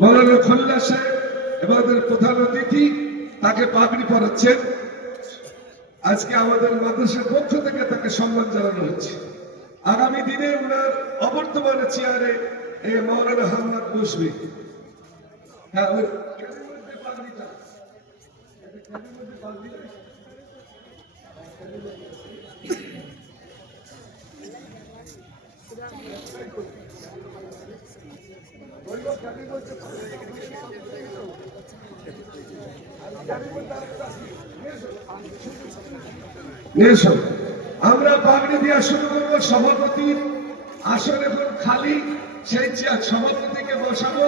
মৌলানা খলিল সাহেব আমাদের প্রধান অতিথি, তাকে পাগড়ি পরাচ্ছেন। আজকে আমাদের মাদ্রাসার পক্ষ থেকে তাকে সম্মান জানানো হচ্ছে। আগামী দিনে ওনার অবর্তমানে চেয়ারে এই মৌলানা হামনাদ বসবে। হ্যাঁ, ওই পাগড়িটা আমরা পাগড়ি দেওয়া শুরু করবো। সভাপতির আসন এখন খালি, সেই সভাপতিকে বসাবো,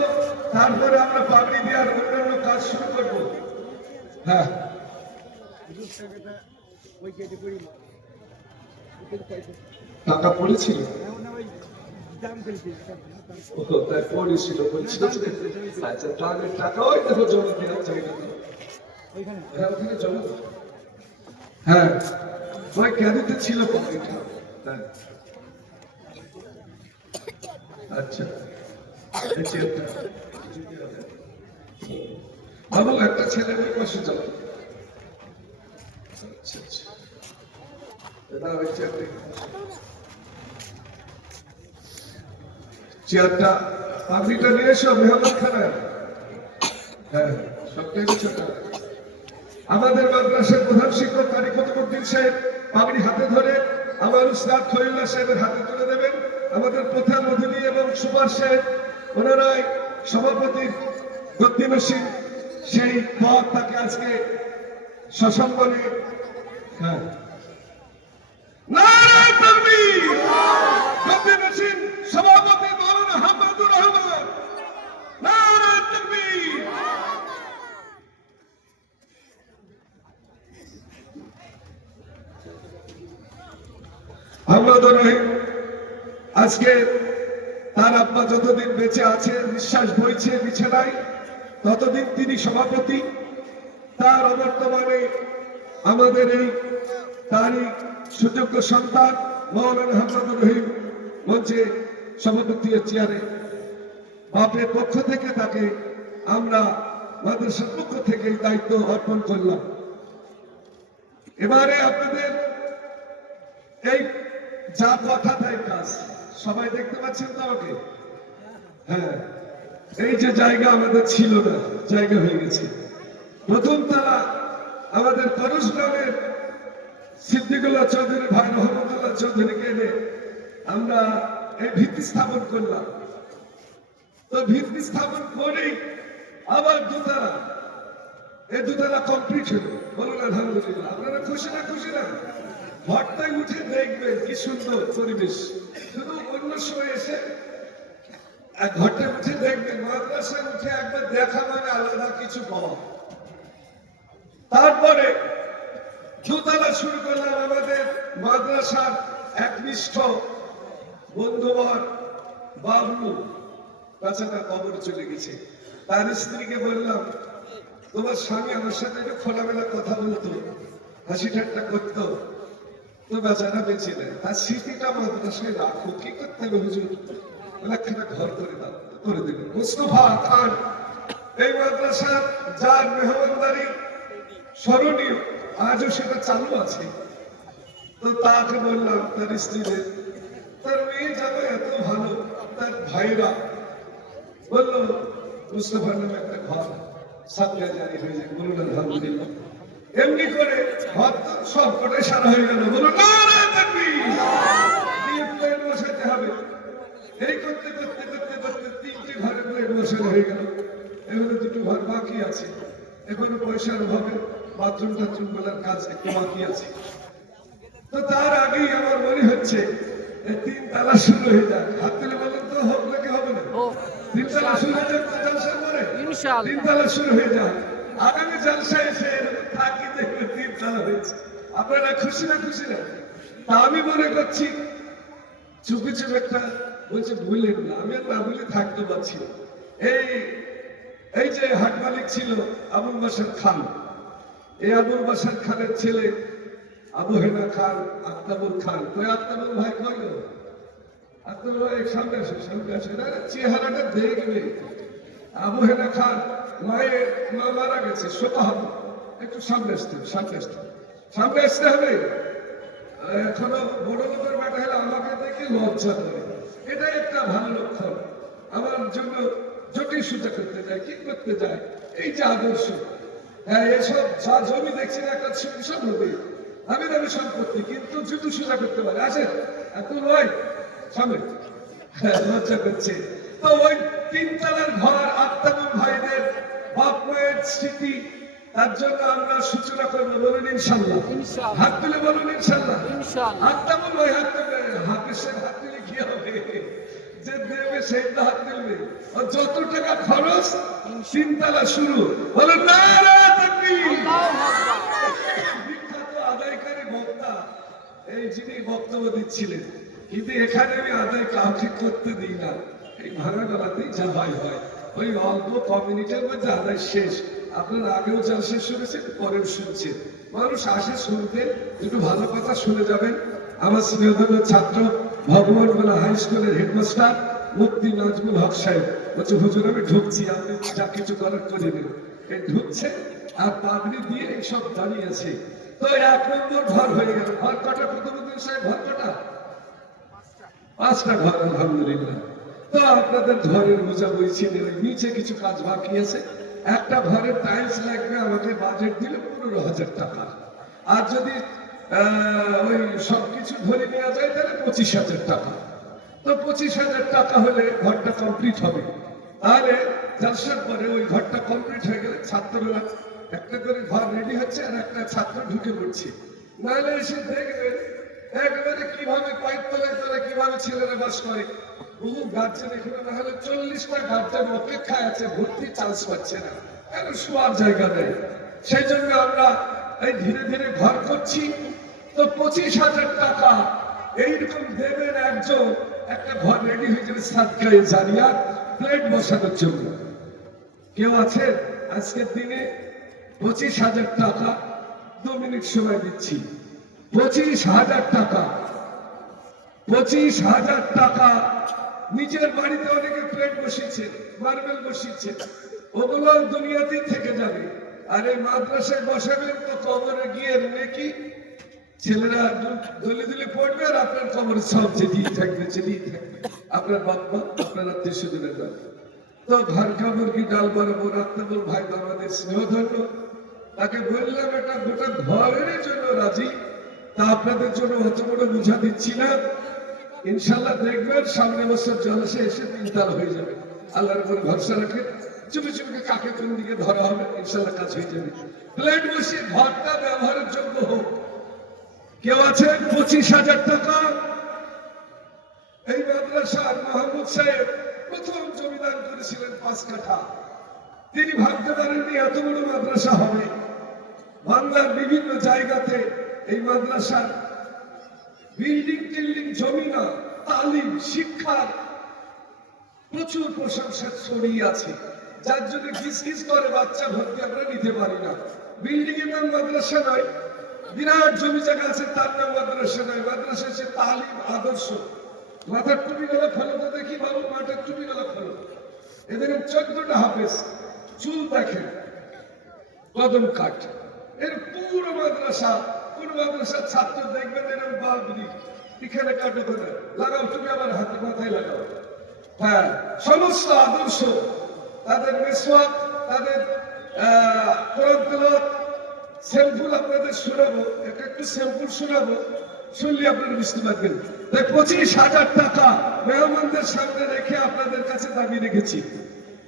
তারপরে আমরা পাগড়ি দেওয়ার অন্যান্য কাজ শুরু করবো। হ্যাঁ, টাকা পড়েছিল, টাকা ওই দেখো জমা দেওয়া চাইলে। হ্যাঁ, ওই ক্যাদিতে ছিল পাগড়িটা। আচ্ছা, বাবু একটা ছেলে ওই পাশে যাও। আচ্ছা আচ্ছা, চেয়ারটা পাগড়িটা নিয়ে এসো মেহমান খানায়। হ্যাঁ, সবটাই ছোট। আমাদের মাদ্রাসার প্রধান শিক্ষক কারি কুতুবউদ্দিন সাহেব পাগড়ি হাতে ধরে আমার উস্তাদ খলিল সাহেবের হাতে তুলে দেবেন। আমাদের প্রধান অতিথি এবং সুপার সাহেব ওনারাই সভাপতির গদ্যিনসীন সেই পদ, তাকে আজকে সসম্মানে। হ্যাঁ, নারায়ে তাকবীর। গদ্যিনসীন সভাপতি মওলানা হামিদুর রহমান, নারায়ে তাকবীর। আজকে তার আব্বা যতদিন বেঁচে আছে, নিঃশ্বাস বইছে বিছানায়, ততদিন তিনি সভাপতি। তার অবর্তমানে আমাদের এই তারই সুযোগ্য সন্তান মওলানা হামিদুর রহিম মঞ্চে সভাপতি চেয়ারে। বাপের পক্ষ থেকে তাকে আমরা মাদ্রাসার পক্ষ থেকে দায়িত্ব অর্পণ করলাম। এবারে আপনাদের এই যা কথা তাই কাজ, সবাই দেখতে পাচ্ছেন তো আমাকে? হ্যাঁ, এই যে জায়গা আমাদের ছিল না, জায়গা হয়ে গেছে। প্রথম তারা আমাদের করুষ গ্রামের সিদ্দিকুল্লাহ চৌধুরী ভাই রহমতুল্লাহ চৌধুরীকে এনে আমরা এই ভিত্তি স্থাপন করলাম। তো ভিত্তি স্থাপন করেই আবার দুতলা, এই দুতলা কমপ্লিট হলো। বলুন আলহামদুলিল্লাহ। আপনারা খুশি না? খুশি না? ঘরটায় উঠে দেখবেন কি সুন্দর পরিবেশ। শুধু অন্য সময় এসে ঘরটায় উঠে দেখবেন, মাদ্রাসায় উঠে একবার দেখা মানে আলাদা কিছু পাওয়া। তারপরে দুতলা শুরু করলাম। আমাদের মাদ্রাসার একনিষ্ঠ বন্ধুবর বাবলু বাচ্চাটা কবরে চলে গেছে। তার স্ত্রীকে বললাম, তোমার স্বামী আমার সাথে একটু খোলামেলা কথা বলতো, হাসি ঠাট্টা করতো, তো বেচারা বেঁচে নেয়। তার স্মৃতিটা মাদ্রাসায় রাখো। কি করতে হবে হুজুর? একটা ঘর করে দাও। করে দিল মুস্তফা খান, এই মাদ্রাসার যার মেহমানদারি স্মরণীয়, আজও সেটা চালু আছে। তো তাকে বললাম, তার স্ত্রীদের, তার মেয়ে যাবে এত ভালো, তার ভাইরা বললো মুস্তফার নামে একটা ঘর সাপ্লে জারি হয়ে যায়। বলুন আলহামদুলিল্লাহ। এমনি করে ঘর তো সব কটাই সারা হয়ে গেল। বলুন নারায়ে তাকবীর। প্লেন বসাতে হবে। এই করতে করতে করতে করতে 3টি ঘরে প্লেন বসানো হয়ে গেল। এগুলো 2টো ঘর বাকি আছে। এখনো পয়সার অভাবে বাথরুম টাথরুম গুলার কাজ একটু বাকি আছে। তো তার আগেই আমার মনে হচ্ছে 3 তালা শুরু হয়ে যায়। হাত তুলে বলেন তো, হোক নাকি হবে না? 3 তালা শুরু হয়ে যায়। 3 তালা শুরু হয়ে যায়। আগামী জলসা এসে থাকি দেখবে 3 তালা হয়েছে। আপনারা খুশি না? খুশি না? তা আমি মনে করছি চুপি চুপ একটা বলছে ভুলেন না। আমি আর না ভুলে থাকতে পারছি না। এই যে হাট মালিক ছিল আবুল বাশার খান, এই আবুল বাশার খানের ছেলে আবু হেনা খান, আক্তাবুল খান। কই আক্তাবুল ভাই? কই গো আক্তাবুল ভাই? সামনে আসে, সামনে আসে। চেহারাটা দেখবে আবু হেনা খান মায়ের মা মারা গেছে, শোকা হবে, একটু সামনে আসতে হবে, সামনে আসতে হবে। এখনো বড় লোকের বেটা হলে আমাকে দেখে লজ্জা করে, এটা একটা ভালো লক্ষণ। আমার জন্য জটিল সোজা করতে যায়, কি করতে যায়, এই যে আদর্শ। হ্যাঁ, এসব যা জমি দেখছি না একটা সব হবে, আমি দামি সম্পত্তি, কিন্তু জুতো সোজা করতে পারে। আসেন এত নয় সামনে, লজ্জা করছে। তো ওই তিনতলার ঘর আত্মাবুল ভাইদের বাপ মায়ের স্মৃতি, তার জন্য আমরা সূচনা করবো, বলুন ইনশাল্লাহ। হাত তুলে বলুন ইনশাল্লাহ। আত্মাবুল ভাই হাত তুলে, হাফিজের হাত তুলে কি হবে, যে দেবে সেই তো হাত তুলবে। যত টাকা খরচ তিনতলা শুরু, বলুন নারায়ে তাকবীর। বিখ্যাত আদায়কারী বক্তা এই যিনি বক্তব্য দিচ্ছিলেন, কিন্তু এখানে আমি আদায় কাউকে করতে দিই না, এই ভাঙা গলাতেই যা হয়, ওই অল্প কমিউনিটির মধ্যে আদায় শেষ। আপনারা আগেও জালসা শুনেছেন, পরেও শুনছেন, মানুষ আসে শুনতে, একটু ভালো কথা শুনে যাবেন। আমার স্নেহধন্য ছাত্র ভগবান বলা হাই স্কুলের হেডমাস্টার মুফতি নাজমুল হক সাহেব বলছে, হুজুর আমি ঢুকছি, আপনি যা কিছু করার করে দেবেন। এই ঢুকছে আর পাগড়ি দিয়ে এইসব দাঁড়িয়ে আছে। তো 1 নম্বর ঘর হয়ে গেল। ঘর কটা প্রতিমন্ত্রী সাহেব, ঘর কটা? 5টা ঘর, আলহামদুলিল্লাহ। তো আপনাদের ঘরের বোঝা বইছি, ওই নিচে কিছু কাজ বাকি আছে। একটা ঘরের টাইলস লাগবে, আমাকে বাজেট দিলে 15,000 টাকা। আর যদি ওই সবকিছু ধরে নেওয়া যায় তাহলে 25,000 টাকা। তো 25,000 টাকা হলে ঘরটা কমপ্লিট হবে। তাহলে জালসার পরে ওই ঘরটা কমপ্লিট হয়ে গেলে ছাত্ররা একটা করে ঘর রেডি হচ্ছে, আর একটা ছাত্র ঢুকে পড়ছে। নাহলে এসে দেখবেন একেবারে কিভাবে পাইপ তলায় কিভাবে ছেলেরা বাস করে। বহু গার্জেন এখানে না হলে 40টা গার্জেন অপেক্ষায় আছে, ভর্তি চান্স পাচ্ছে না, কেন শোয়ার জায়গা নেই। সেই জন্য আমরা এই ধীরে ধীরে ঘর করছি। তো 25,000 টাকা এইরকম দেবেন একজন, একটা ঘর রেডি হয়ে যাবে সাদকায়ে জারিয়া, প্লেট বসানোর জন্য। কেউ আছে আজকের দিনে? 25,000 টাকা, 2 মিনিট সময় দিচ্ছি। 25,000 টাকা, 25,000 টাকা। নিজের বাড়িতে অনেকে প্লেট বসিয়েছে, মার্বেল বসিয়েছে, ওগুলো দুনিয়াতেই থেকে যাবে। আর এই মাদ্রাসায় বসাবেন তো কবরে গিয়ে নেকি ছেলেরা দলে পড়বে, আর আপনার কবরে সব যেতেই থাকবে। আপনার বাবা, আপনার আত্মীয় স্বজনের দল। তো ঘর খবর কি ডাল বরাবর আত্মাবুল ভাই আমাদের স্নেহধন্য, তাকে বললাম এটা গোটা ঘরের জন্য রাজি। তা আপনাদের জন্য অত বড় বুঝা দিচ্ছি না, ইনশাল্লাহ দেখবেন সামনে বছর জলসে এসে 3 তালা হয়ে যাবে। আল্লাহর উপর ভরসা রাখে, চুপি চুপি কাকে কোন দিকে ধরা হবে, ইনশাল্লাহ কাজ হয়ে যাবে। প্লেট বসিয়ে ঘরটা ব্যবহারের যোগ্য হোক। কেউ আছে? 25,000 টাকা। এই মাদ্রাসার মাহমুদ সাহেব প্রথম জমিদান করেছিলেন 5 কাঠা। তিনি ভাবতে পারেননি এত বড় মাদ্রাসা হবে। বাংলার বিভিন্ন জায়গাতে এই মাদ্রাসার বিল্ডিং টিল্ডিং জমি না, তালিম শিক্ষার প্রচুর প্রশংসা ছড়িয়ে আছে, যার জন্য কিস করে বাচ্চা ভর্তি আমরা নিতে পারি না। বিল্ডিং এর নাম মাদ্রাসা নয়, বিরাট জমি জায়গা আছে তার নাম মাদ্রাসা নয়। মাদ্রাসা হচ্ছে তালিম, আদর্শ। মাথার টুপি গলা ফেলো তো দেখি, বাবু মাথার টুপি গলা ফেলো। এদের 14টা হাফেজ, চুল দেখেন কদম কাঠ। এর পুরো মাদ্রাসা, পুরো মাদ্রাসার ছাত্র দেখবেন এরকম বাবরি, এখানে কাটো করে লাগাও, তুমি আবার হাতে মাথায় লাগাও। হ্যাঁ, সমস্ত আদর্শ, তাদের মেসওয়াক, তাদের কোরআন তেলাওয়াত, স্যাম্পল আপনাদের শোনাবো, একটু স্যাম্পল শোনাবো, শুনলে আপনারা বুঝতে পারবেন। তাই 25,000 টাকা মেহমানদের সামনে রেখে আপনাদের কাছে দাবি রেখেছি।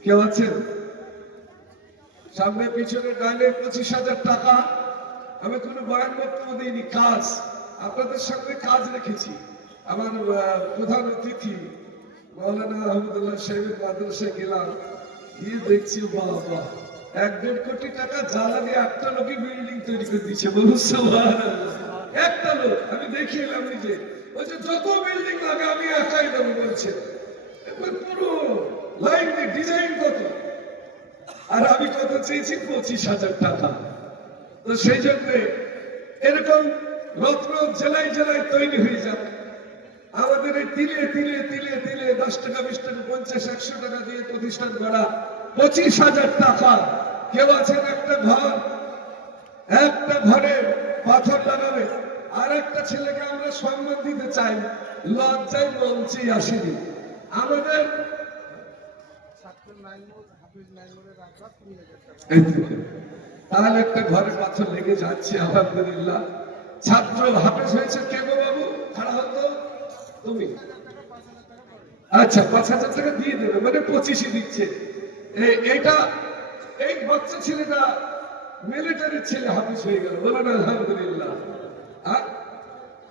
কেউ আছেন? সামনে পিছনে ডাইনে 25,000 টাকা। আমি কোনো বয়ান বক্তব্য দিইনি, কাজ আপনাদের সামনে কাজ রেখেছি। আমার প্রধান অতিথি মৌলানা আহমদুল্লাহ সাহেবের মাদ্রাসায় গেলাম, গিয়ে দেখছি বাবা 1-1.5 কোটি টাকা জ্বালানি একটা লোকই বিল্ডিং তৈরি করে দিচ্ছে। বলুন সুবহানাল্লাহ। একটা লোক, আমি দেখে এলাম নিজে, বলছে যত বিল্ডিং লাগে আমি একাই দেবো বলছে। পুরো লাইন ডিজাইন কত, আর আমি কত চেয়েছি? 25,000 টাকা। তো সেই জন্য এরকম রত্ন জেলায় জেলায় তৈরি হয়ে যাবে। আমাদের এই তিলে তিলে তিলে তিলে 10 টাকা 20 টাকা 50-100 টাকা দিয়ে প্রতিষ্ঠান গড়া 25,000 টাকা। কেউ আছেন একটা ঘরে পাথর লাগাবে, আর একটা ছেলেকে আমরা সম্মান দিতে চাই, লজ্জায় মঞ্চে আসেনি। আমাদের তাহলে একটা ঘরে পাথর লেগে যাচ্ছে, আলহামদুলিল্লাহ। ছাত্র হাফেজ হয়েছে কে গো বাবু? খাড়া হতো তুমি। আচ্ছা, 5,000 টাকা দিয়ে দেবে, মানে 25ই দিচ্ছে। এইটা এই বাচ্চা ছেলেটা মিলিটারির ছেলে হাফেজ হয়ে গেল, বলেন আলহামদুলিল্লাহ।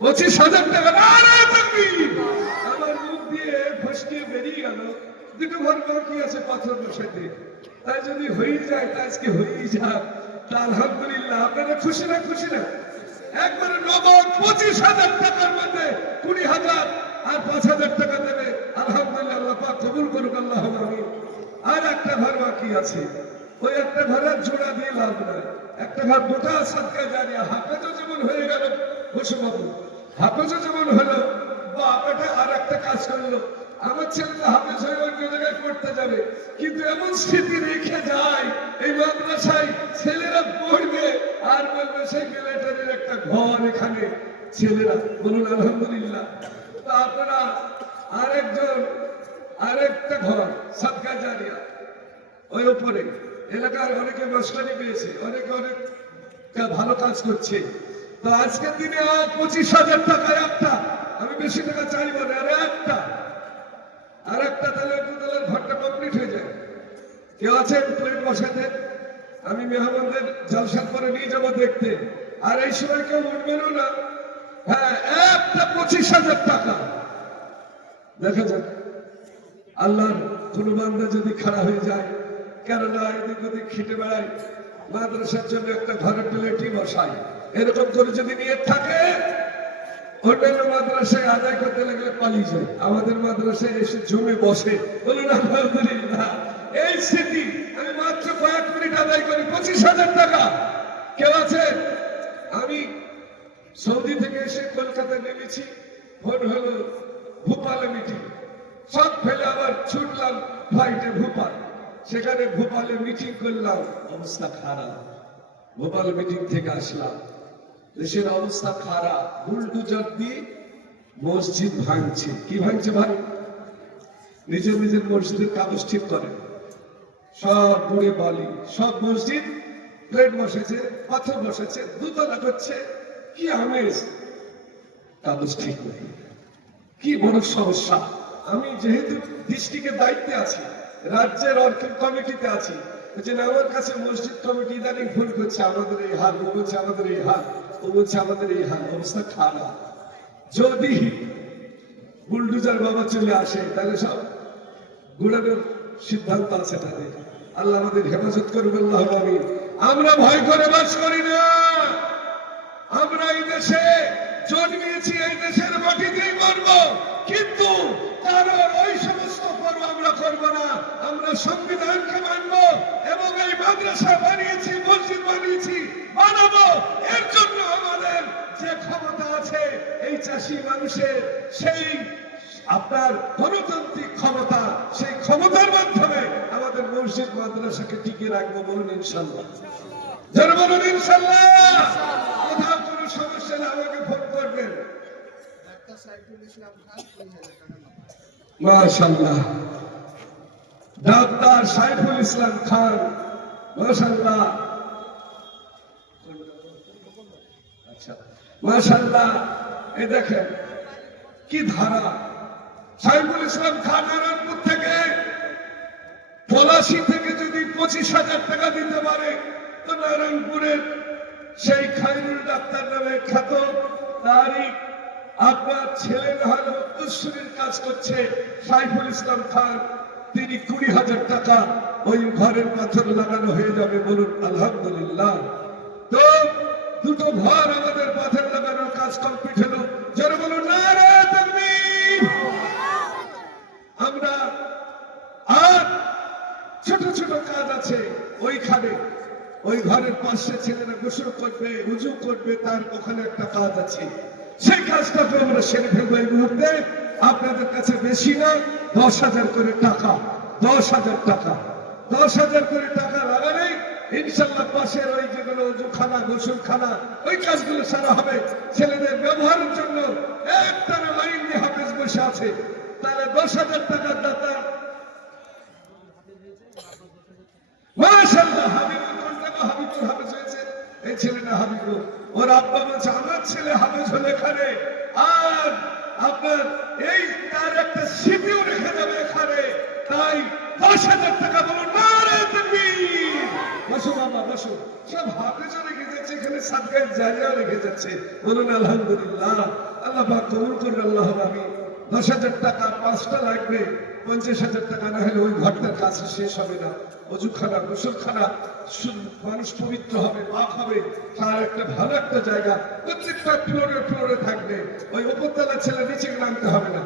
25,000 টাকা। আমার মুখ দিয়ে ফসকে বেরিয়ে গেল, দুটো ঘর বাকি আছে পাথর বসাইতে। তাই যদি হয়ে যায়, তা আজকে হয়েই যাক, তা আলহামদুলিল্লাহ। আপনারা খুশি না? খুশি না? একবারে নগদ 25,000 টাকার মধ্যে 20,000 আর 5,000 টাকা দেবে। আলহামদুলিল্লাহ, আল্লাহ পাক কবুল করুক, আল্লাহ আমিন। আর একটা ঘর বাকি আছে, ওই একটা ঘরের জোড়া দিয়ে লাভ নাই। একটা ঘর গোটা সাদকা জারিয়া। হাফেজও যেমন হয়ে গেল বসুবাবু, হাফেজও যেমন হলো, বাপ এটা আর একটা কাজ করলো। আমার ছেলেটা হাফেজ হয়ে অন্য জায়গায় পড়তে যাবে, কিন্তু এমন স্মৃতি রেখে যায় এই মাদ্রাসায় ছেলেরা পড়বে আর বলবে সেই মিলিটারির একটা ঘর এখানে ছেলেরা। বলুন আলহামদুলিল্লাহ। তা আপনারা আরেকটা ঘর সাদকা জারিয়া, ওই উপরে এলাকার অনেকে মাস্টারি পেয়েছে, অনেকে অনেক ভালো কাজ করছে। তো আজকের দিনে 25,000 টাকায় একটা, আমি বেশি টাকা চাইবো না, আর একটা তাহলে দুতলার ঘরটা কমপ্লিট হয়ে যায়। কেউ আছেন প্লেট বসাতে? আমি মেহমানদের জলসার পরে নিয়ে যাবো দেখতে, আর এই সময় কেউ উঠবেনও না। হ্যাঁ, একটা 25,000 টাকা। দেখা যাক, আল্লাহর কোন বান্দা যদি খারাপ হয়ে যায়, কেননা এদিক ওদিক খেটে বেড়ায়, মাদ্রাসার জন্য একটা ঘরের প্লেটই বসায়, এরকম করে যদি নিয়ে থাকে, অন্যান্য মাদ্রাসায় আদায় করতে লাগলে পালিয়ে যায়, আমাদের মাদ্রাসায় এসে জমে বসে। বলুন আলহামদুলিল্লাহ। এই স্মৃতি আমি মাত্র কয়েক মিনিট আদায় করি। 25,000 টাকা। কেউ আছে? আমি সৌদি থেকে এসে কলকাতায় নেমেছি, ফোন হলো ভোপালে মিটিং, সব ফেলে আবার ছুটলাম ফ্লাইটে ভোপাল। সেখানে ভোপালে মিটিং করলাম, অবস্থা খারাপ। ভোপাল মিটিং থেকে আসলাম, দেশের অবস্থা খারাপ। বুলডোজার দিয়ে মসজিদ ভাঙছে। কি ভাঙছে ভাই? নিজের মসজিদের কাগজ ঠিক করে, সব দূরে বালি, সব মসজিদ প্লেট বসেছে, পাথর বসেছে, দুতলা করছে। কি আমেজ, কাগজ ঠিক নেই। কি বড় সমস্যা। আমি যেহেতু ডিস্ট্রিক্টের দায়িত্বে আছি, রাজ্যের অর্থ কমিটিতে আছি, আমার কাছে মসজিদ কমিটি ইদানিং ফোন করছে, আমাদের এই হাল, ও বলছে আমাদের এই হাল, ও বলছে আমাদের এই হাল, অবস্থা খারাপ। যদি বুলডোজার বাবা চলে আসে, তাহলে সব গুড়ানোর সিদ্ধান্ত আছে তাদের। আল্লাহ আমাদের হেফাজত করবে, আল্লাহ আমিন। আমরা ভয় করে বাস করি না। আমরা এই দেশে জন্মেছি, এই দেশের মাটিতেই মরবো, কিন্তু কারোর ওই সমস্ত পর্ব আমরা করবো না। আমরা সংবিধানকে মানবো এবং এই মাদ্রাসা বানিয়েছি, মসজিদ বানিয়েছি, বানাবো। এর জন্য আমাদের যে ক্ষমতা আছে, এই চাষী মানুষের সেই আপনার গণতান্ত্রিক ক্ষমতা, সেই ক্ষমতার মাধ্যমে আমাদের মসজিদ মাদ্রাসাকে টিকিয়ে রাখবো। বলুন ইনশাল্লাহ। যারা বলুন ইনশাল্লাহ। কোথাও কোনো সমস্যা না, আমাকে ফোন করবেন। মাশাআল্লাহ, ডাক্তার সাইফুল ইসলাম খান, মাশাআল্লাহ, আচ্ছা মাশাআল্লাহ। এই দেখেন কি ধারা। সাইফুল ইসলাম খান নারায়ণপুর থেকে, পলাশী থেকে যদি 25,000 টাকা দিতে পারে, তো নারায়ণপুরের সেই খায়রুল ডাক্তার নামে খ্যাত, তারই আপনার ছেলে হলো উত্তরসূরির কাজ করছে সাইফুল ইসলাম খান, তিনি 20,000 টাকা ওই ঘরের পাথর লাগানো হয়ে যাবে। বলুন আলহামদুলিল্লাহ। তো দুটো ঘর আমাদের পাথর লাগানোর কাজ কমপ্লিট হলো। যারা বলুন নারে তাকবীর। আমরা আর ছোট ছোট কাজ আছে ওইখানে, ওই ঘরের পাশে ছেলেরা গোসল করবে, উজু করবে, তার ওখানে একটা কাজ আছে, সেই কাজটাকে আমরা সেরে ফেলবো এই মুহূর্তে। আপনাদের কাছে বেশি না, 10,000 করে টাকা, 10,000 টাকা। 10,000 করে টাকা লাগালেই ইনশাল্লাহ পাশের ওই যেগুলো অজুখানা গোসলখানা ওই কাজগুলো সারা হবে। ছেলেদের ব্যবহারের জন্য একটানা লাইন দিয়ে হাফেজ বসে আছে, তাহলে 10,000 টাকার দাতা মাশাআল্লাহ। হাবিবুর কোন টাকা হাবিবুর হাফেজ হয়েছে, এই ছেলেটা হাবিবুর। ওর আব্বা বলছে আমার ছেলে হাফেজ হলে এখানে, আর আপনার এই তার একটা স্মৃতিও রেখে যাবে এখানে, তাই 10,000 টাকা বলুন নারে তাকবীর। বসো বাবা বসো, সব হাফেজও রেখে যাচ্ছে এখানে, সাদকায়ের জায়গাও রেখে যাচ্ছে, বলুন আলহামদুলিল্লাহ। আল্লাহ পাক কবুল করুন, আল্লাহুম্মা আমিন। 10,000 টাকা 5টা লাগবে, 50,000 টাকা না হলে ওই ঘরটার কাজ শেষ হবে না। অজুখানা গোসলখানা মানুষ পবিত্র হবে, পাক হবে, তার একটা ভালো একটা জায়গা প্রত্যেকটা ফ্লোরে ফ্লোরে থাকবে। ওই উপরতলা ছেলে নিচে নামতে হবে না,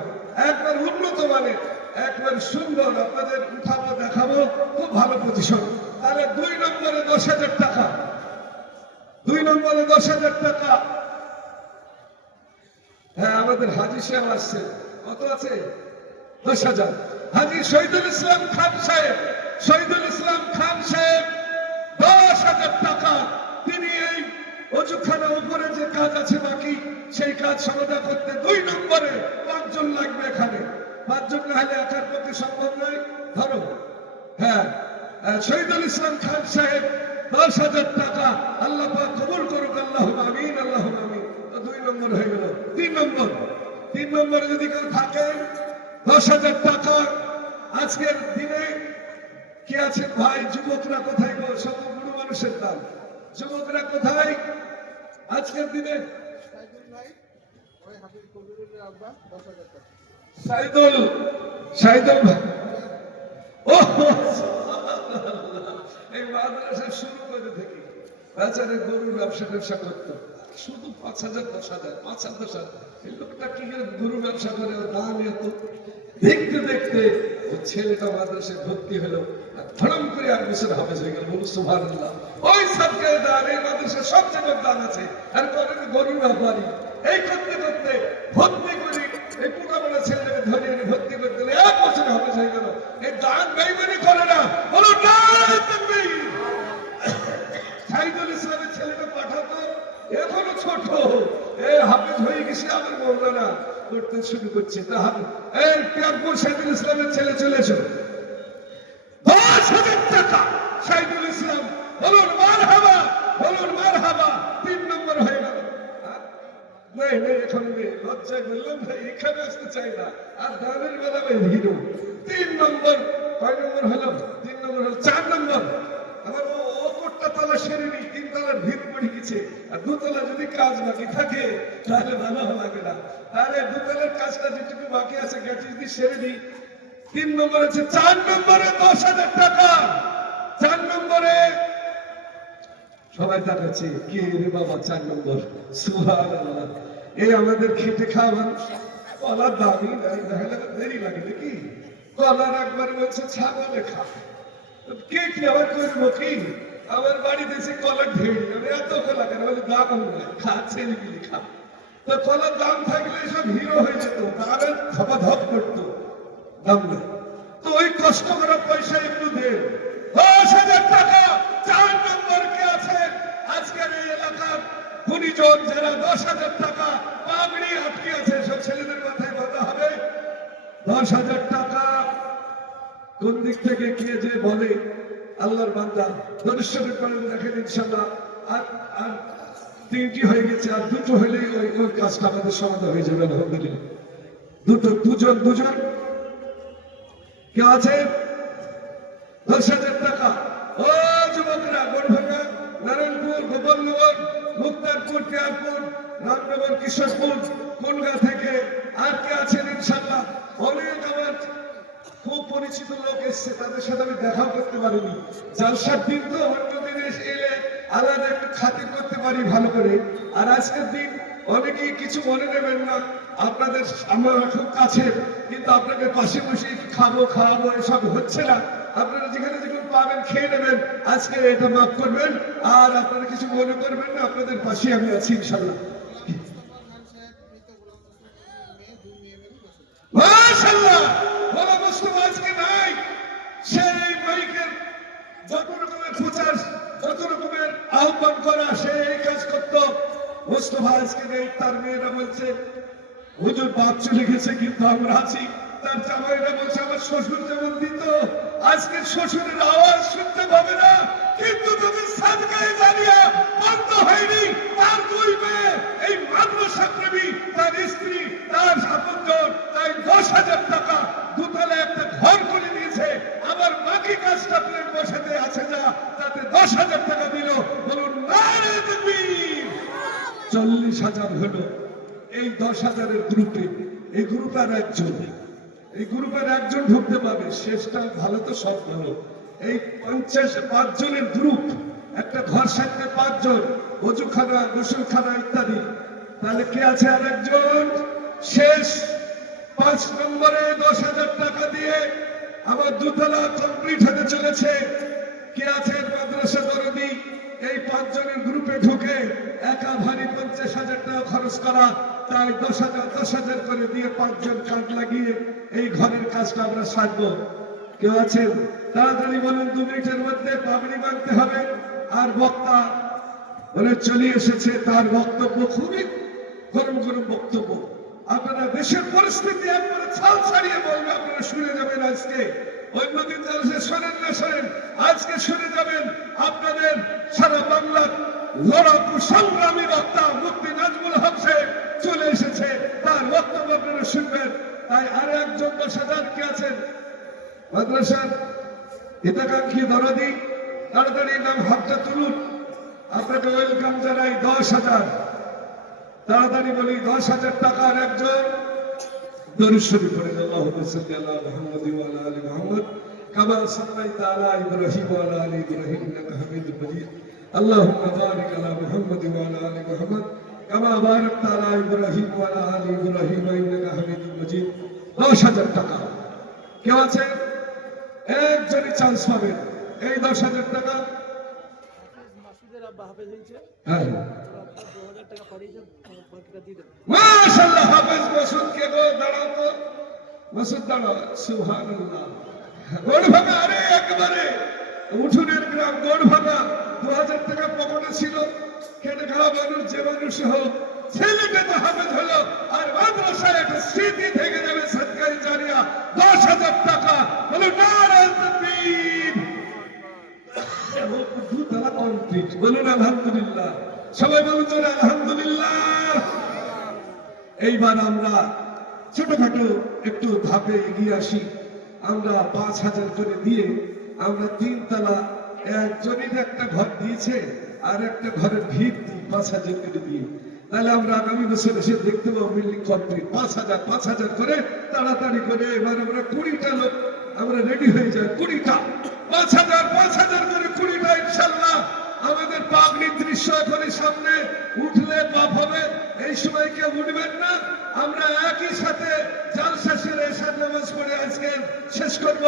একবার উন্নত মানের একবার সুন্দর আপনাদের উঠাবো দেখাবো, খুব ভালো পজিশন। তাহলে 2 নম্বরে 10,000 টাকা, 2 নম্বরে 10,000 টাকা। হ্যাঁ আমাদের হাজী সাহেব আসছে, কত আছে? 10,000। হাজী শহীদুল ইসলাম খান সাহেব, শহীদুল ইসলাম খান সাহেব 10,000 টাকা। তিনি এই অজুখানা উপরে যে কাজ আছে বাকি সেই কাজ সমাধা করতে 2 নম্বরে 5 জন লাগবে এখানে। 5 জন না হলে একার পক্ষে সম্ভব নয়। ধরো হ্যাঁ শহীদুল ইসলাম খান সাহেব 10,000 টাকা। আল্লাহ পাক কবুল করুক, আল্লাহুম্মা আমিন আল্লাহুম্মা আমিন। তো 2 নম্বর হয়ে গেল। 3 নম্বর, 3 নম্বরে যদি কেউ থাকে 10,000 টাকা। আজকের দিনে কি আছে ভাই? যুবকরা কোথায় গো? সব বুড়ো মানুষের দাম, যুবকরা কোথায় আজকের দিনে? সাইদুল, সাইদুল ভাই ও এই মাদ্রাসা শুরু করে থেকে বাজারে গরুর ব্যবসা করতো, শুধু 5,000 10,000 5,000 10,000। এই লোকটা কি গরু ব্যবসা করে, ওর দাম এত। দেখতে দেখতে ওই ছেলেটা মাদ্রাসায় ভর্তি হলো, আর ধরম করে 8 বছর হাফেজ হয়ে গেল। বলুন সুবহানাল্লাহ। ওই সাদকায়ে দান এই মাদ্রাসায় সব জায়গায় দান আছে, আর করেন গরুর ব্যাপারী। এই করতে করতে ভর্তি করি, এই পোকামারা ছেলেটাকে ধরে এনে ভর্তি করে দিলে 1 বছর হাফেজ হয়ে গেল। এই দান বেঈমানি করে না, বলুন নারে তাকবীর। সাইদুল ইসলামের ছেলেটা পাঠাতো, এখনো ছোট, এই হাফেজ হয়ে গেছে, আমার মৌলানা করতে শুরু করছে। তাহলে এই পিয়ারপুর সাইদুল ইসলামের ছেলে চলে এসো। 10,000 টাকা সাইদুল ইসলাম, বলুন মারহাবা, বলুন মারহাবা। 3 নম্বর হয়ে গেল। নাই নাই এখন নেই, লজ্জায় বললাম ভাই এখানে আসতে চাই না, আর দানের বেলা হিরো। 3 নম্বর, কয় নম্বর হলো? 3 নম্বর হলো। 4 নম্বর আমার ওপরটা তলা সেরেনি, 3 তলার ভিত পড়ে গেছে, আর 2 তলা যদি কাজ বাকি থাকে তাহলে ভালো লাগে না। তাহলে 2 তলার কাজটা যেটুকু বাকি আছে গেছে যদি সেরেনি। 3 নম্বর আছে। 4 নম্বরে 10,000 টাকা। 4 নম্বরে সবাই তাকাচ্ছে, কি রে বাবা 4 নম্বর? সুবহানাল্লাহ। এই আমাদের খেটে খাওয়া মানুষ, কলার দামই নাই, তাহলে দেরি লাগে নাকি? কলার একবার বলছে ছাগলে খা, কে কি আবার করবো কি? আমার বাড়িতে এসে কলার ঢেড়ি, আমি এত কলা কেন? বলে দাম নাই, খা ছেলে গিলি খা। তো কলার দাম থাকলে সব হিরো হয়ে যেত, দামের ধপা ধপ করতো, দাম নেই। তো ওই কষ্ট করা পয়সা একটু দেন। 10,000 টাকা। 4 নম্বর কে আছে আজকের এই এলাকার গুণীজন যারা 10,000 টাকা পাগড়ি আটকে আছে, সব ছেলেদের মাথায় বাঁধা হবে 10,000 টাকা। কোন দিক থেকে কে যে বলে আল্লাহর বান্দা দর্শন করেন, দেখেন ইনশাআল্লাহ। আর আর 3টি হয়ে গেছে, আর 2টো হলেই ওই কাজটা আমাদের সমাধান হয়ে যাবে আলহামদুলিল্লাহ। 2জন কেউ আছে? 10,000 টাকা। ও যুবকরা, গোলভাঙ্গা, নারায়ণপুর, গোপালনগর, মুক্তারপুর, পিয়ারপুর, রামনগর, কিশোরপুর, কোনগা থেকে আর কে আছেন? ইনশাআল্লাহ অনেক আমার খুব পরিচিত লোক এসছে, তাদের সাথে আমি দেখা করতে পারিনি। জালসার দিন তো অন্য দিনে এলে আলাদা একটু খাতির করতে পারি ভালো করে, আর আজকের দিন অনেকেই কিছু মনে নেবেন না, আপনাদের আমার খুব কাছে, কিন্তু আপনাকে পাশে বসে খাওয়াবো এসব হচ্ছে না। আপনারা যেখানে যেখানে পাবেন খেয়ে নেবেন, আজকে এটা মাফ করবেন, আর আপনারা কিছু মনে করবেন না, আপনাদের পাশে আমি আছি ইনশাআল্লাহ। মাশাআল্লাহ। গোলাম মোস্তফা আজকে নাই, সেই মাইকের যত রকমের প্রচার, যত রকমের আহ্বান করা, সে এই কাজ করতো। মোস্তফা আজকে নেই, তার মেয়েরা বলছে হুজুর বাপ চলে গেছে কিন্তু আমরা আছি। তার জামাইরা বলছে আমার শ্বশুর যেমন দিত, আজকে শ্বশুরের আওয়াজ শুনতে পাবে না, কিন্তু তাদের সাদকায়ে জারিয়া বন্ধ হয়নি। তার দুই মেয়ে এই মাদ্রাসা প্রেমী, তার স্ত্রী, তার আপনজন, তাই 10,000 টাকা দুতলা একটা ঘর করে দিয়েছে। আবার বাকি কাজটা প্রেম বসাতে আছে যা, তাতে 10,000 টাকা দিল। বলুন নারে তাকবীর। 40,000 হলো এই 10,000-এর গ্রুপে। এই গ্রুপের একজন, এই গ্রুপের একজন ঢুকতে পাবে, শেষটা ভালো তো সব ভালো। এই 5 জনের গ্রুপ, একটা ঘর সাথে 5 জন, অজুখানা, গোসলখানা ইত্যাদি। তাহলে কে আছে আর একজন? শেষ 5 নম্বরে 10,000 টাকা দিয়ে আমার দুতলা কমপ্লিট হতে চলেছে। কে আছে মাদ্রাসা দরদি? এই 5 জনের গ্রুপে ঢুকে একা ভারী 50,000 টাকা খরচ করা, তাই 10,000 করে দিয়ে 5 জন কাজ লাগিয়ে এই ঘরের কাজটা আমরা সারবো। কেউ আছেন? তাড়াতাড়ি বলুন, 2 মিনিটের মধ্যে পাগড়ি বাঁধতে হবে। আর বক্তা বলে চলে এসেছে, তার বক্তব্য খুবই গরম গরম বক্তব্য। আপনারা দেশের পরিস্থিতি একবারে ছাল ছাড়িয়ে বলবে, আপনারা শুনে যাবেন আজকে। অন্যদিন জালসে শোনেন না শোনেন, আজকে শুনে যাবেন। আপনাদের সারা বাংলার লড়াকু সংগ্রামী বক্তা মুফতি নাজমুল হক সাহেব চলে এসেছে, তার বক্তব্য আপনারা শুনবেন। তাই আর একজন 10,000 কে আছেন মাদ্রাসার হিতাকাঙ্ক্ষী দরদি, তাড়াতাড়ি নাম হাতটা তুলুন। আপনাকে ওয়েলকাম জানাই। 10,000 তাড়াতাড়ি বলি, 10,000 টাকার একজন দরুদ শরীফ পড়েন। আল্লাহুম্মা সাল্লি আলা মুহাম্মাদ ওয়া আলা আলি মুহাম্মাদ কামা সাল্লাইতা আলা ইব্রাহিম ওয়া আলা আলি ইব্রাহিম ইন্নাকা হামিদুম মাজিদ। আল্লাহুম্মা বারিক আলা মুহাম্মাদ ওয়া আলা আলি মুহাম্মাদ কামা বারাকতা আলা ইব্রাহিম ওয়া আলা আলি ইব্রাহিম ইন্নাকা হামিদুম মাজিদ। 10,000 টাকা কেউ আছে? একজনই চান্স পাবেন। এই 10,000 টাকা হ্যাঁ, মাশাআল্লাহ। হাফেজ মাসুদ কে গো, দাঁড়াও তো মাসুদ, দাঁড়াও। সুবহানাল্লাহ। গড়ভাঙা, আরে একবারে উঠুনের গ্রাম গড়ভাঙা। 2,000 টাকা পকেটে ছিল। খেটে খাওয়া মানুষ যে মানুষ হোক, ছেলেটা তো হাফেজ হলো, আর মাদ্রাসায় একটা স্মৃতি থেকে যাবে সাদকায়ে জারিয়া। 10,000 টাকা। বলো নারে তাকবীর। দুতলা কমপ্লিট। বলুন আলহামদুলিল্লাহ। সবাই বলুন জোরে আলহামদুলিল্লাহ। এইবার আমরা ছোটখাটো একটু ধাপে এগিয়ে আসি। আমরা 5,000 করে দিয়ে আমরা 3 তলা, একজনের একটা ঘর দিয়েছে, আর একটা ঘরের ভিত্তি 5,000 করে দিয়ে। তাহলে আমরা আগামী বছর এসে দেখতে পাবো বিল্ডিং কমপ্লিট। 5,000 করে তাড়াতাড়ি করে এবার আমরা 20টা লোক আমরা রেডি হয়ে যাই। 20টা 5,000 করে 20টা ইনশাল্লাহ। আমাদের পাগড়ির দৃশ্য করে সামনে উঠলে পাপ হবে। এই সময় কেউ উঠবেন না। আমরা একই সাথে জালসা সেরে এশার নামাজ পড়ে আজকে শেষ করব।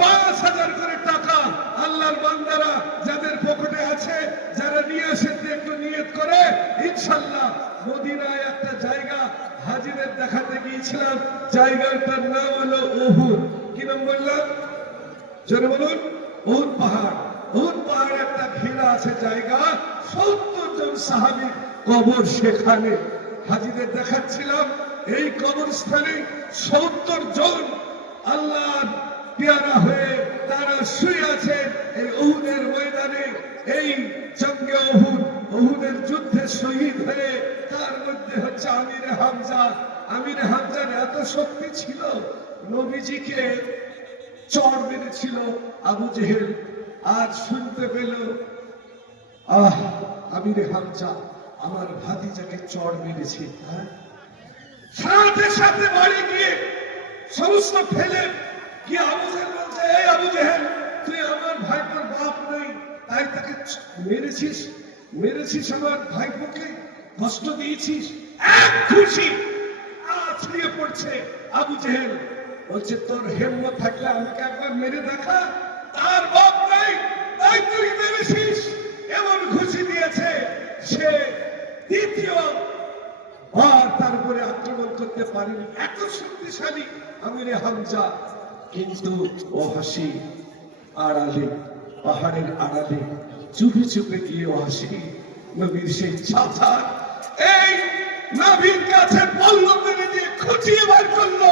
5,000 করে টাকা আল্লাহর বান্দারা যাদের পকেটে আছে, যারা নিয়ে আসেন, একটু নিয়ত করে ইনশাল্লাহ মদিনায় একটা জায়গা হাজিদের দেখাতে গিয়েছিলাম। জায়গাটার নাম হলো উহুদ। কি নাম বললাম? জোরে বলুন। উহুদ পাহাড়। উহুদ পাহাড় একটা ঘেরা আছে জায়গা, 70 জন সাহাবী কবর সেখানে। হাজিদের দেখাচ্ছিলাম এই কবরস্থানে 70 জন আল্লাহর পেয়ারা হয়ে তারা শুয়ে আছেন এই উহুদের ময়দানে। এই জঙ্গে উহুদ, উহুদের যুদ্ধে শহীদ হয়ে, তার মধ্যে হচ্ছে আমিরে হামজা। আমিরে হামজার এত শক্তি ছিল, নবীজিকে চড় মেরেছিল আবু জেহেল। আর শুনতে পেল আমিরে হামজা আমার ভাতিজাকে চড় মেরেছে। সাথে সাথে বাড়ি গিয়ে সমস্ত ফেলে গিয়ে আবু জেহেল বলছে, এই আবু জেহেল, তুই আমার ভাইপোর বাপ নেই, তাই তাকে মেরেছিস আমার ভাইপোকে, কষ্ট দিয়েছিস। এক খুশি আছড়িয়ে পড়ছে আবু জেহেল। বলছে, তোর হিম্মত থাকলে আমাকে একবার মেরে দেখা। তার বাপ নাই, তাই তুই মেরেছিস। এমন খুশি দিয়েছে সে দ্বিতীয় বার তারপরে আক্রমণ করতে পারেনি। এত শক্তিশালী আমিরে হামজা। কিন্তু ও হাসি আড়ালে পাহাড়ের আড়ালে চুপে চুপে গিয়ে আসি নবীর সেই চাচা এই নবীর কাছে বলল মেরে দিয়ে খুঁচিয়ে বার করলো,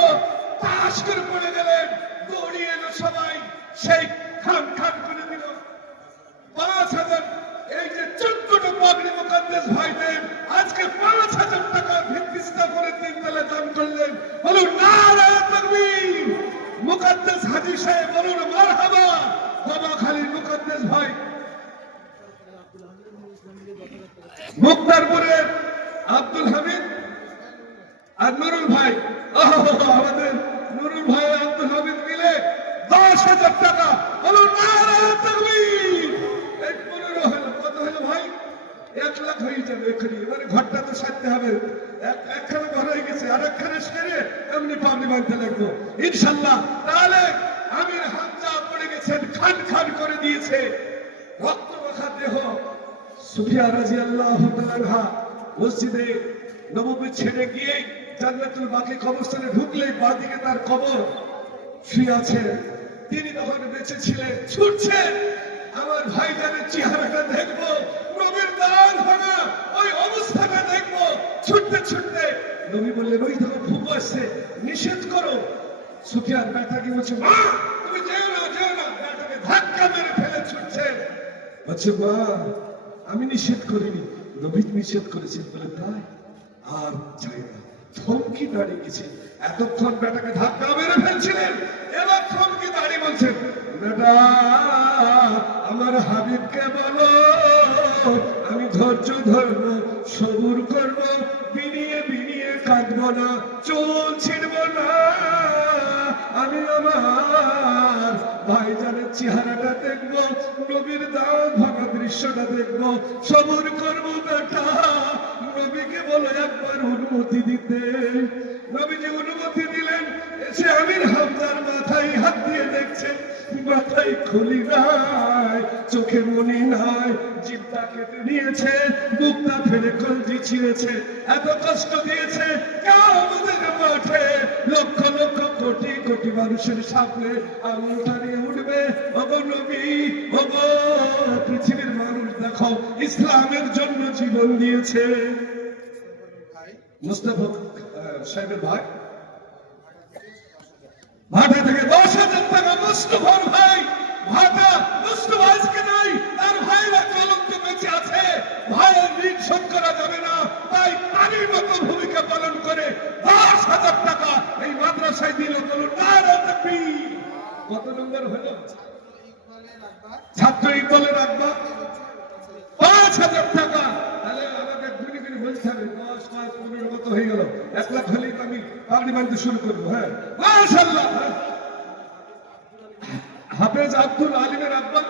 পাশ করে পড়ে গেলেন। দৌড়িয়ে এলো সবাই, সেই খান খান করে দিল ৫,০০০। এই যে ১৪টা পাগড়ি মুকাদ্দেস ভাইদের আজকে ৫,০০০ টাকা ভিত্তি স্থাপনে ৩ তলা দান করলেন। বলুন নারায়ে তাকবীর। মুকাদ্দেস হাজী সাহেব বলুন মারহাবা। বাবা খালির মুকাদ্দেস ভাই, মুক্তারপুরের আব্দুল হামিদ আর নুরুল ভাই, আমাদের নুরুল ভাই আব্দুল হামিদ মিলে ১০,০০০ টাকা। বলুন নারায়ে তাকবীর। এই ১৫ হলো, কত হলো ভাই? ১ লাখ হয়ে যাবে এখানে। এবারে ঘরটা তো সারতে হবে, একখানে ঘর হয়ে গেছে, আর একখানে সেরে এমনি পাবলি বাঁধতে লাগবো ইনশাল্লাহ। তাহলে আমির হামজা পড়ে গেছেন, খান খান করে দিয়েছে, রক্ত মাখা দেহ। সুফিয়া রাদিয়াল্লাহু তাআলা মসজিদে নববী ছেড়ে গিয়ে জান্নাতুল বাকি কবরস্থানে ঢুকলেই বাঁদিকে তার কবর শুয়ে আছে। তিনি তখন বেঁচে ছিলেন, ছুটছেন আমার ভাইজানের চেহারাটা দেখবো, নবীর দান ভাঙা ওই অবস্থাটা দেখবো। ছুটতে ছুটতে নবী বললেন ওই দেখো ফুপু আসছে, নিষেধ করো। সুফিয়ান বেটাকে বলছে মা তুমি যেও না যেও না, বেটাকে ধাক্কা মেরে ফেলে ছুটছেন। বলছে মা আমি নিষেধ করিনি, নবী নিষেধ করেছেন বলে তাই আর চাই না। থমকি দাঁড়িয়ে গেছে, এতক্ষণ বেটাকে ধাক্কা মেরে ফেলছিলেন, এবার থমকি দাঁড়িয়ে বলছেন বেটা আমার হাবিবকে বলো আমি ধৈর্য ধরবো, সবুর করবো, বিনিয়ে বিনিয়ে কাঁদবো না, চুল ছিড়বো না। আমি আমার ভাইজানের চেহারাটা দেখবো, নবীর দাঁত ভাঙা দৃশ্যটা দেখবো, সবুর করবো বেটা। নবীকে বলো একবার অনুমতি দিতে। নবীজি অনুমতি দিলেন। এসে আমির হামজার মাথায় হাত দিয়ে দেখছেন, মাথায় খুলি নাই, চোখে মনি নাই, জিভটা কেটে নিয়েছে, বুকটা ফেলে কলজি ছিঁড়েছে, এত কষ্ট দিয়েছে। কিয়ামতের মাঠে লক্ষ লক্ষ কোটি কোটি মানুষের সামনে আঙুলটা নিয়ে উঠবে, ওগো নবী, ওগো পৃথিবীর মানুষ দেখো ইসলামের জন্য জীবন দিয়েছে। মুস্তাফা সাহেবের ভাই ভাটা থেকে ১০,০০০ টাকা মুস্তাফার ভাই, ভাটা মুস্তাফা আজকে নাই, তার ভাইরা কলঙ্ক বেঁচে আছে। ভাইয়ের ঋণ শোধ করা যাবে না, তাই পানির মতো ভূমিকা পালন করে ১০,০০০ টাকা এই মাদ্রাসায় দিল। বলুন নারায়ে তাকবীর। কত নম্বর হলো? ছাত্র ইকবালে রাখবা ৫,০০০ টাকা। তাহলে আমাকে গুনি গুনি বলতে হবে ১০, ৫, ১৫ কত হয়ে গেল। ১ লাখ হলেই আমি পাগড়ি বাঁধতে শুরু করবো। হ্যাঁ মাশাআল্লাহ। হাফেজ আব্দুল আলিমের আব্বা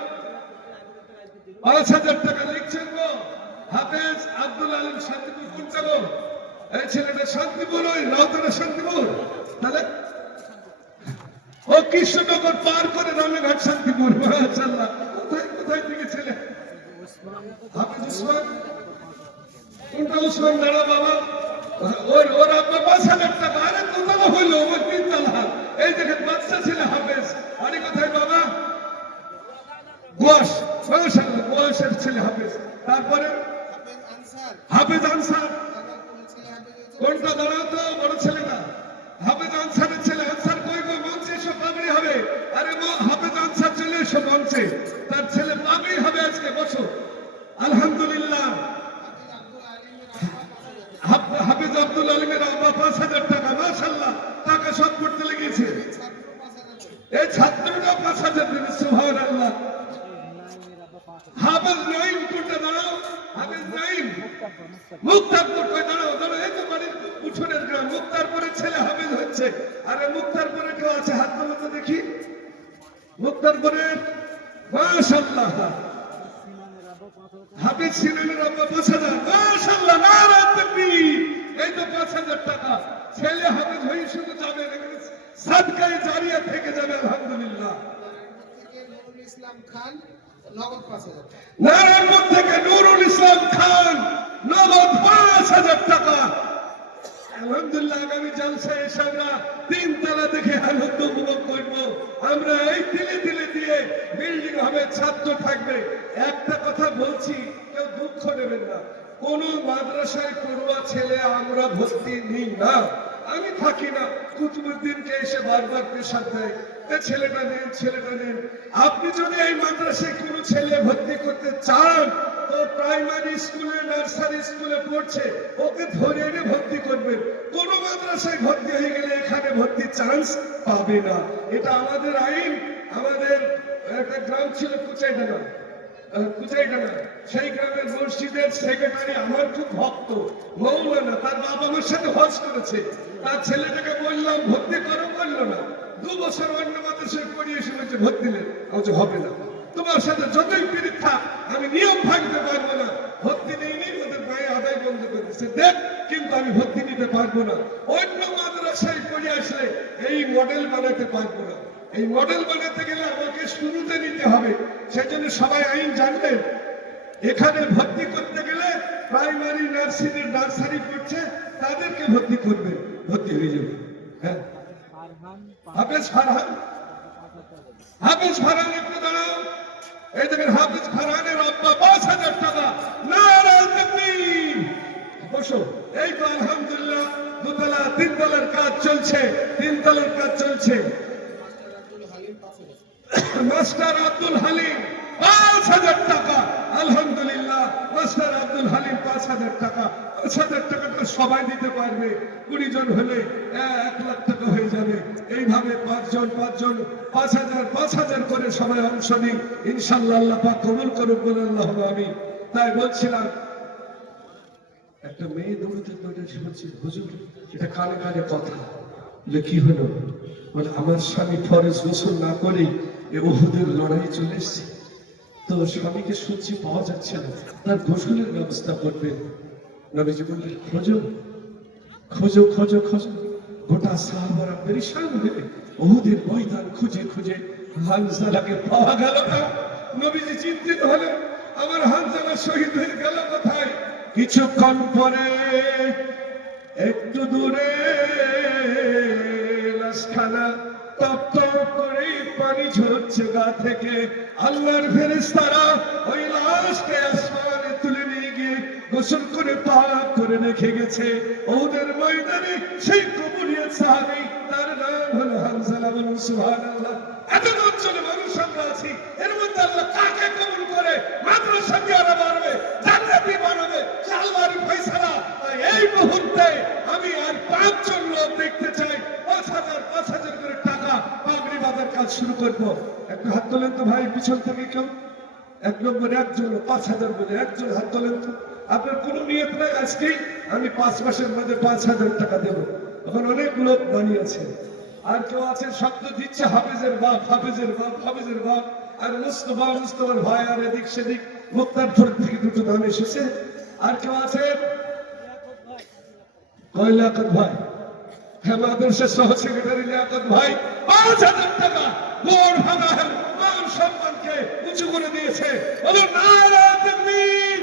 ৫,০০০ টাকা লিখছেন গো। হাফেজ আব্দুল আলিম শান্তিপুর কোনটা গো? এই ছেলেটা শান্তিপুর, ওই রাউতারা শান্তিপুর। তাহলে ও কৃষ্ণনগর পার করে রামেঘাট শান্তিপুর। মাশাআল্লাহ। কোথায় কোথায় থেকে ছেলে? হাফেজ উসমান কোনটা? উসমান দাঁড়া বাবা। ওর আব্বা ৫,০০০ টাকা। আরে কোথাও হইলো ওর ৩ তলা। এই দেখেন বাচ্চা ছেলে হাফেজ। আরে কোথায় বাবা? গোয়াস। মাশাআল্লাহ, গোয়াসের ছেলে হাফেজ। তারপরে হাফেজ আনসার। কোনটা? দাঁড়াও তো, বড় ছেলেটা হাফেজ আনসারের ছেলে। আনসার কই গো? মঞ্চে এসো, পাগড়ি হবে। আরে হাফেজ আনসার চলে এসো মঞ্চে, তার ছেলে পাগড়ি হবে আজকে, বসো। আলহামদুলিল্লাহ। হাফেজ আব্দুল আলিমের আব্বা ৫,০০০ টাকা। মাশাআল্লাহ, টাকা সব করতে লেগেছে। এই ছাত্রটা ৫,০০০ দিন। সুবহানাল্লাহ। হাফেজ নাইম কোনটা? দাঁড়াও। হাফেজ নাইম মুক্তারপুর কই? দাঁড়াও দাঁড়াও, এই তো বাড়ির উঠোনের গ্রাম। মুক্তারপুরের ছেলে হাফেজ হচ্ছে। আরে মুক্তারপুরে কেউ আছে? হাত তোলো তো দেখি। মুক্তারপুরের মাশাআল্লাহ হাফেজ সিনানের আব্বা ৫,০০০। মাশাআল্লাহ, নারায়ে তাকবীর। এই তো ৫,০০০ টাকা। ছেলে হাফেজ হয়ে শুধু যাবে, সাদকায়ে জারিয়া থেকে যাবে। আলহামদুলিল্লাহ। ইসলাম খান নগদ ৫,০০০ টাকা। নারায়ণগঞ্জ থেকে নুরুল ইসলাম খান নগদ ৫,০০০ টাকা। আলহামদুলিল্লাহ আগামী জলসায় এসে আমরা 3 তলা দেখে আনন্দ উপভোগ করবো। আমরা এই তিলে তিলে দিয়ে বিল্ডিং হবে, ছাত্র থাকবে। একটা কথা বলছি, কেউ দুঃখ নেবেন না, কোন মাদ্রাসায় পড়ুয়া ছেলে আমরা ভর্তি নিই না। আমি থাকি না, কুতুবুদ্দিনকে এসে বারবার প্রেশার দেয়, এ ছেলেটা নেন, ছেলেটা নেন। আপনি যদি এই মাদ্রাসায় কোনো ছেলে ভর্তি করতে চান, তো প্রাইমারি স্কুলে, নার্সারি স্কুলে পড়ছে, ওকে ধরে এনে ভর্তি করবেন। কোন মাদ্রাসায় ভর্তি হয়ে গেলে এখানে ভর্তি চান্স পাবে না। এটা আমাদের আইন। আমাদের একটা গ্রাম ছিল কুচাইডাঙ্গা, সেই গ্রামের মসজিদের সেক্রেটারি আমার খুব ভক্ত, মৌলানা। তার বাবা আমার সাথে হজ করেছে। তার ছেলেটাকে বললাম ভর্তি করো, বললো না। 2 বছর অন্য মাদ্রাসায় পড়িয়ে শুনেছে ভর্তি নেই, হবে না। তোমার সাথে যতই পীড়িত থাক, আমি নিয়ম ভাঙতে পারবো না। ভর্তি নেইনি, ওদের গায়ে আদায় বন্ধ করে দিচ্ছে, দেখ কিন্তু আমি ভর্তি নিতে পারবো না। অন্য মাদ্রাসায় পড়ে আসলে এই মডেল বানাতে পারবো না। এই মডেল বানাতে গেলে আমাকে শুরুতে নিতে হবে। সেজন্য সবাই আইন জানবেন। এখানে ভর্তি করতে গেলে প্রাইমারি নার্সারি পড়ছে তাদেরকে ভর্তি করবে, ভর্তি হয়ে যাবে। হ্যাঁ, হাফেজ ফারহান, হাফেজ ফারহান একটু দাঁড়াও। এই দেখেন হাফেজ ফারহানের আব্বা 5,000 টাকা। নারায়ে তাকবীর। বসো। এই তো আলহামদুলিল্লাহ 2 তলা 3 তলার কাজ চলছে, 3 তলার কাজ চলছে। মাস্টার আব্দুল হালিম 5,000 টাকা। আলহামদুলিল্লাহ মাস্টার আব্দুল হালিম 5,000 টাকা। 5,000 টাকা তো সবাই দিতে পারবে। 20 জন হলে 1 লাখ টাকা হয়ে যাবে। এইভাবে 5 জন 5,000 করে সবাই অংশ নিই। ইনশাআল্লাহ আল্লাহ পাক কবুল করুক বলে আল্লাহুম্মা আমিন। তাই বলছিলাম, একটা মেয়ে দৌড়তে বলছে, হুজুর এটা কানে কানে কথা। বলে কি হলো? বলে আমার স্বামী ফরজ গোসল না করেই উহুদের লড়াই চলে এসছে, তো স্বামীকে সূর্যি পাওয়া যাচ্ছে না, তার গোসলের ব্যবস্থা করবেন। নবীজি বললেন খোঁজো খোঁজো খোঁজো খোঁজো। গোটা সাহাবারা পেরেশান হয়ে উহুদের ময়দান খুঁজে খুঁজে হানজালাকে পাওয়া গেল না। নবীজি চিন্তিত হলেন, আমার হানজালা শহীদ হয়ে গেল কোথায়? কিছুক্ষণ পরে একটু দূরে লাশখানা টপ টপ করে পানি ঝরছে গা থেকে। আল্লাহর ফেরেশতারা ওই লাশকে আসমানে তুলে নিয়ে গিয়ে গোসল করে পাক করে রেখে গেছে। ওদের ময়দানে সেই কবুলিয়ত সাহাবী, তার নাম হলো হানজালা। বলুন সুবহানাল্লাহ। এত অঞ্চলে মানুষ আমরা আছি, এর মধ্যে আল্লাহ কাকে কবুল করে মাদ্রাসা দিয়ে আরো বাড়বে, জান্নাতি বানাবে, সে আল্লাহর ফয়সালা। তাই এই মুহূর্তে আমি আর 5 জন লোক দেখতে চাই, 5,000 করে টাকা পাগড়ি বাঁধার কাজ শুরু করবো। একটা হাত তোলেন তো ভাই, পিছন থেকে কেউ। 1 নম্বরে একজন 5,000 বলে একজন হাত তোলেন তো। আপনার কোনো নিয়ত নাই আজকেই আমি 5 মাসের মধ্যে 5,000 টাকা দেবো? এখন অনেক লোক বানিয়েছে। আর কেউ আছে শব্দ দিচ্ছে হাফেজের বাপ, হাফেজের বাপ, হাফেজের বাপ। আর মুস্তফার ভাই, আর এদিক সেদিক মুক্তারপুর থেকে 2টো দাম এসেছে। আর কেউ আছে লিয়াকত ভাই, হ্যাঁ মাদ্রাসার সহ সেক্রেটারি লিয়াকত ভাই 5,000 টাকা বোর্ড ভাঙা মান সম্মানকে উঁচু করে দিয়েছে। বলুন নারায়ে তাকবীর।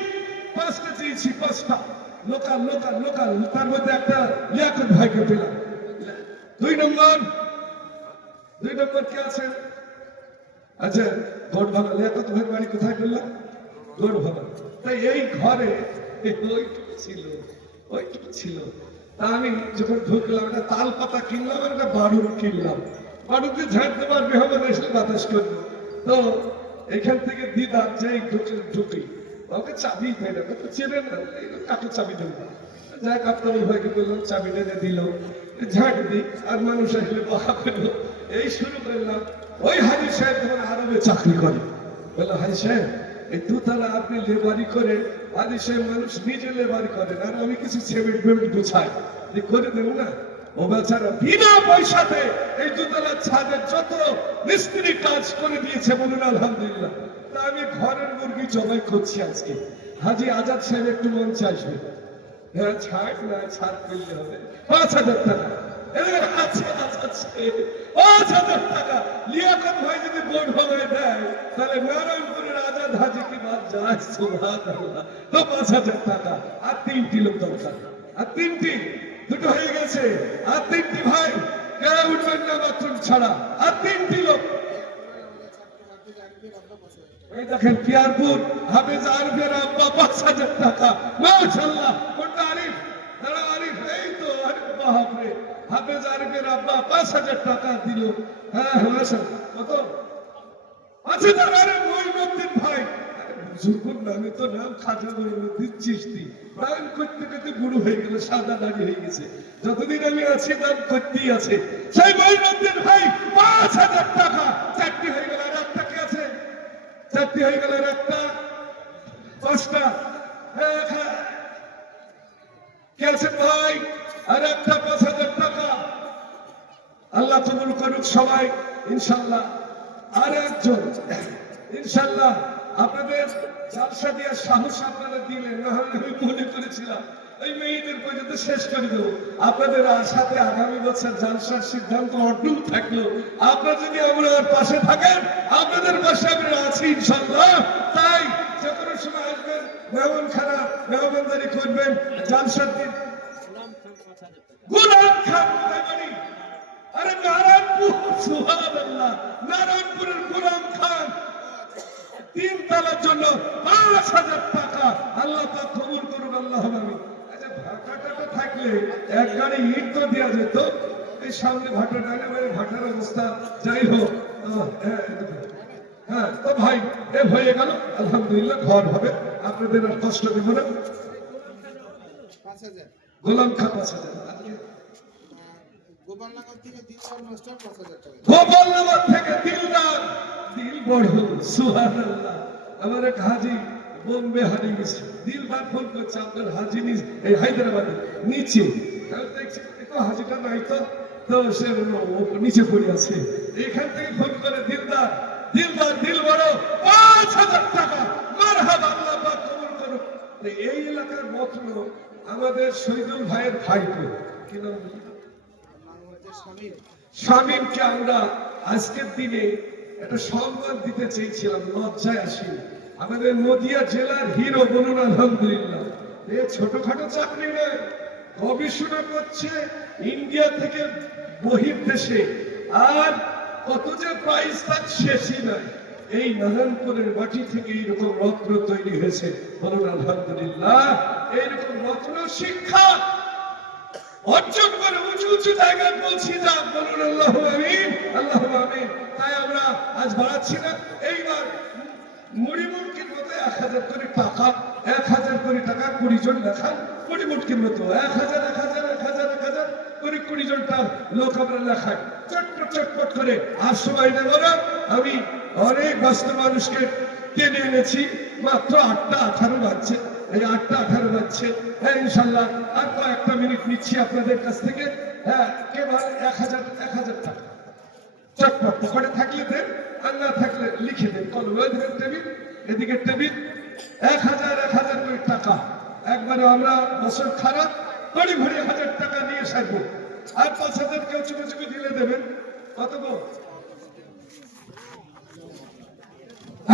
5টা চেয়েছি, 5টা লোকাল লোকাল লোকাল, তার মধ্যে একটা লিয়াকত ভাইকে পেলাম। 2 নম্বর কে আছে? আচ্ছা, গোড় ভাঙা লিয়াকত ভাইয়ের বাড়ি কোথায় বললাম? গোড় ভাঙা। তাই এই ঘরে ওইটুকু ছিল। তা আমি যখন ঢুকলাম, একটা তাল পাতা কিনলাম, আর একটা বাড়ুর কিনলাম। বাড়ুতে ঝাড়তে পারবে, হবে এসে বাতাস করবো। তো এখান থেকে দিদা যেই ঢুকি, ওকে চাবি দেয় না, তো চেনে না, কাকে চাবি দেবো? যাক আপনার ভাইকে বললাম, চাবি টেনে দিল, ঝাঁট দিই, আর মানুষ আসলে বহা করলো। এই শুরু করলাম। ওই হাজি সাহেব তখন আরবে চাকরি করে। বললো, হাজি সাহেব এই 2 তলা আপনি লেবারি করে, হাজি সাহেব মানুষ নিজে লেবারি করেন, আর আমি কিছু সিমেন্ট গুছাই, করে দেবো না? ও বেচারা বিনা পয়সাতে এই 2 তলার ছাদের যত মিস্ত্রি কাজ করে দিয়েছে, বলুন আলহামদুলিল্লাহ। তা আমি ঘরের মুরগি জবাই করছি আজকে। হাজি আজাদ সাহেব একটু মঞ্চে আসবে। হ্যাঁ, ছাড় না, ছাড় করলে হবে। 5,000 টাকা। 5,000 টাকা লিয়াকত ভাই যদি বোর্ড ভাঙায় দেয়, তাহলে নারায়ণপুরের আজাদ হাজি কি বাদ যায়? সুবহানাল্লাহ। তো 5,000 টাকা। আর 3টি লোক দরকার, আর 3টি দুটো হয়ে গেছে, আর তিনটি ভাই কেউ উঠবেন না বাথরুম ছাড়া, আর তিনটি লোক। এই দেখেন পিয়ারপুর হাফেজ আরিফের আব্বা ৫,০০০ টাকা, মাশাআল্লাহ। কোনটা আরিফ? দাঁড়া আরিফ, এই তো আরিফ বাপরে, হাফেজ আরিফের আব্বা ৫,০০০ টাকা দিল। হ্যাঁ মাশাআল্লাহ। কত? ৫,০০০। আরে মঈনুদ্দিন ভাই, যুবক নামে তো নাম খাজা মঈনুদ্দিন চিশতি, দান করতে করতে বুড়ো হয়ে গেল, সাদা দাড়ি হয়ে গেছে। যতদিন আমি আছি দান করতেই আছে। সেই মঈনুদ্দিন ভাই ৫,০০০ টাকা, চারটি হয়ে গেল। আর একটা কি আছে? চারটি হয়ে গেল, আর একটা, পাঁচটা। কে আছেন ভাই? আর একটা ৫,০০০ টাকা। আল্লাহ কবুল করুক সবাই ইনশাআল্লাহ। আর একজন ইনশাআল্লাহ আপনাদের জালসা দিয়ে সাহস আপনারা দিলেন, না হলে আমি মনে করেছিলাম এই মেয়েদের পর্যন্ত শেষ করে দেবো। আপনাদের সাথে আগামী বছর জালসার সিদ্ধান্ত অটুট থাকলো। আপনারা যদি আমার পাশে থাকেন, আপনাদের পাশে আমরা আছি ইনশাআল্লাহ। তাই যে কোনো সময় আসবেন, মেহমানদারি করবেন। জালসার দিন গোলাম খান কোথায় বাড়ি? আরে নারায়ণপুর, সুবহানাল্লাহ, নারায়ণপুরের গোলাম খান 3 তালার জন্য ৫,০০০ টাকা। আল্লাহ পাক কবুল করুন, আল্লাহ আমিন। আচ্ছা, ভাটাটা থাকলে এক গাড়ি ইট তো দেওয়া যেত। এই সামনে ভাটা ডালে ভাটার অবস্থা যাই হোক। হ্যাঁ তো ভাই, এ হয়ে গেল আলহামদুলিল্লাহ, ঘর হবে, আপনাদের আর কষ্ট দেব না। ৫,০০০। গোলাম খান ৫,০০০। গোপালনগর থেকে দিলদার মাস্টার ৫,০০০ টাকা। গোপালনগর থেকে দিলদার, দিল বড়, সুবহানাল্লাহ। আমার এক হাজি বোম্বে হারিয়ে গেছে, দিলদার ফোন করছে, আপনার হাজি এই হায়দ্রাবাদে নিচে। দেখছি তো হাজিটা নাই, তো তো সে নিচে পড়ে আছে। এখান থেকে ফোন করে দিলদার, দিলদার দিল বড়, ৫,০০০ টাকা। মারহাবা, আল্লাহ পাক কবুল করুন। এই এলাকার মতন আমাদের শহীদুল ভাইয়ের ভাইপো, কি নাম? শামীমকে আমরা আজকের দিনে একটা সম্মান দিতে চেয়েছিলাম, লজ্জায় আসি। আমাদের নদিয়া জেলার হিরো, বলুন আলহামদুলিল্লাহ। এ ছোটখাটো চাকরি নয়, গবেষণা করছে ইন্ডিয়া থেকে বহির্দেশে, আর কত যে প্রাইজ তার শেষই নাই। এই নারায়ণপুরের মাটি থেকে এইরকম রত্ন তৈরি হয়েছে, বলুন আলহামদুলিল্লাহ। এইরকম রত্ন শিক্ষা অর্জন করে উঁচু উঁচু জায়গায় পৌঁছে যান, বলুন আল্লাহু আমিন, আল্লাহু আমিন। তাই আমরা আজ বাড়াচ্ছি না। এইবার মুড়িমুড়কির মতো ১,০০০ করে টাকা, ১,০০০ করে টাকা ২০ জন লেখান। মুড়িমুড়কির মতো ১,০০০ ১,০০০ ১,০০০ ১,০০০ করে ২০ জনটা লোক আমরা লেখাই, চটপট চটপট করে। আর সময় নেব না, আমি অনেক ব্যস্ত মানুষকে টেনে এনেছি। মাত্র ৮টা ১৮ বাজছে, এই ৮টা ১৮ বাজছে। হ্যাঁ ইনশাল্লাহ আর কয়েকটা মিনিট নিচ্ছি আপনাদের কাছ থেকে। হ্যাঁ, কেবল ১,০০০ টাকা চটপট পকেটে থাকলে দেন, আর না থাকলে লিখে দেন কলমে। ওইদিকে টেবিল, এদিকে টেবিল। ১,০০০ করে টাকা একবারে আমরা বছর খারাপ তড়ি ভরি ১,০০০ টাকা নিয়ে সারবো। আর ৫,০০০ কেউ চুপে চুপে দিলে দেবেন। কত গো?